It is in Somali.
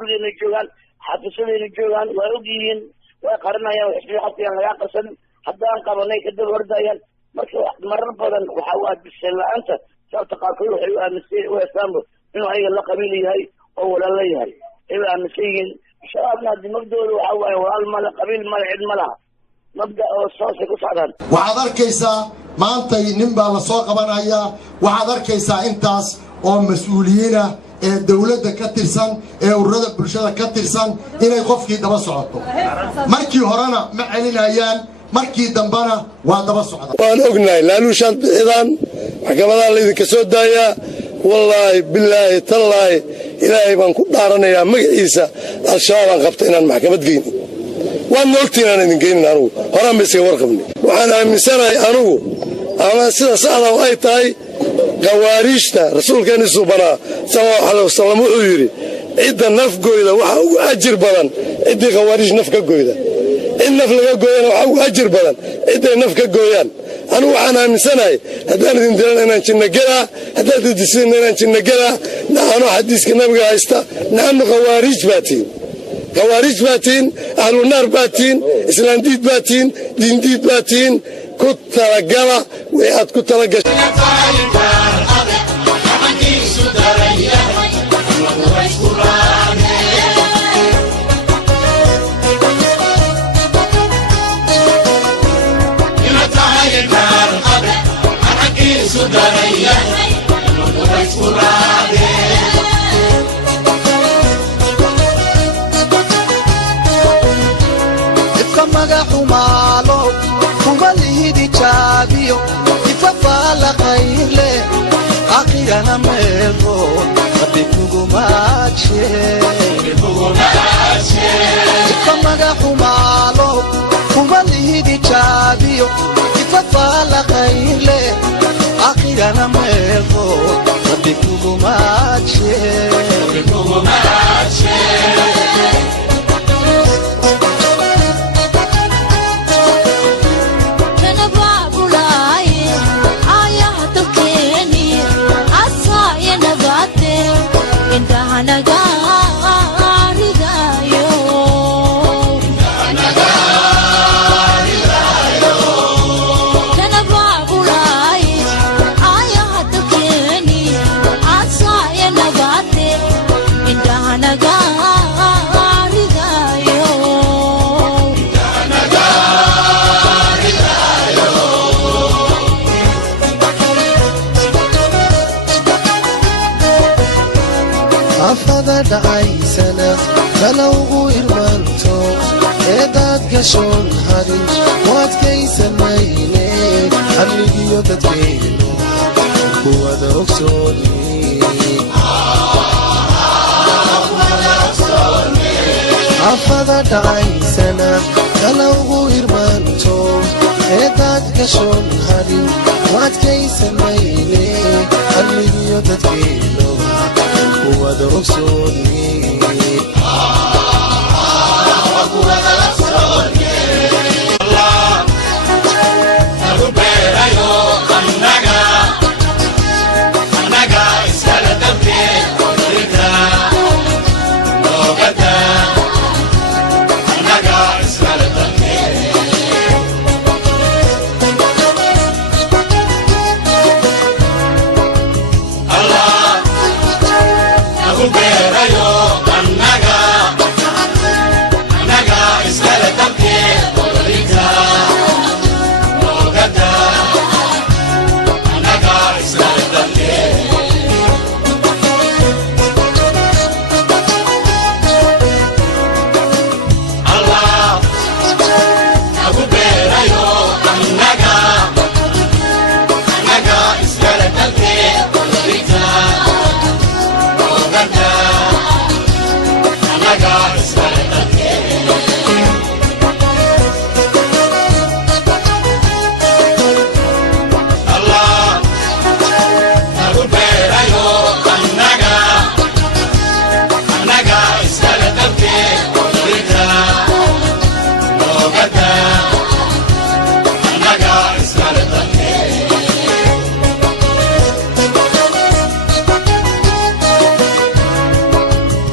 gurigeena joogaan xafiisadeena joogaan waa ogyihiin way qarinayaan xisbiga xabtiyaan laga qarsan haddaan qabanay kadib hordayaan marka marar badan waxa waa bishan la'aanta sababta qaarkood waxay u aaminsan u heestaanba inuu ayaga la qabiil yahay oo walaalo yahay ay u aaminsan yihiin shabaabna haddii mabdooda waxa waaye walaal male qabiil male cid ma laha mabda oo soosay ku socdaan waxaad arkaysaa maantay nin baa la soo qabanayaa waxaad arkaysaa intaas oo mas-uuliyiina ee dawladda ka tirsan ee ururada bulshada ka tirsan inay qofkii daba socoto markii horena ma celinayaan markii dambana waa daba socda waan ognahay laaluushaad bixidaan maxkamadaha laydinka soo daayaa wallaahi bilaahi tallaahi ilaahay baan ku dhaaranayaa magaciisa al-shabaabaan qabta inaan maxkamad geynin waadna ogtiin aan idin geynin anugu horaan ba isaga warqabnay waxaan aaminsanahay anugu ama sida saxda ay tahay qawaariijta rasuulkeeni suubanaa sallallahu alayhi wasallam wuxuu yidhi cidda nafgooyda waxa ugu ajir badan ciddii qawaariij naf ka gooyda in naf laga gooyana waxa ugu ajir badan cidday naf ka gooyaan anigu waxaan aaminsanahay haddaan idin dilan inaan jinna gelaa haddaad idisiina inaan jinna gelaa naano xadiiska nabiga haysta naanu qawaariij baatiin qawaariij baatiin ahlu naar baatiin islaandiid baatiin diindiid baatiin ku talagala way aad ku talagashay أخيرا ميلو ربكو ماتشي كما حمالو كمالي دي تشابيو كفافا لخيلي أخيرا ميلو ربكو ماتشي دعيسنا فلو إرمانتو إداد قشون هريش واد كيس الميني حميقيو تدبينو هو دروكسوني عفادا دعيسنا فلو إرمانتو إداد قشون هريش واد كيس الميني حميقيو تدبينو هو دروكسوني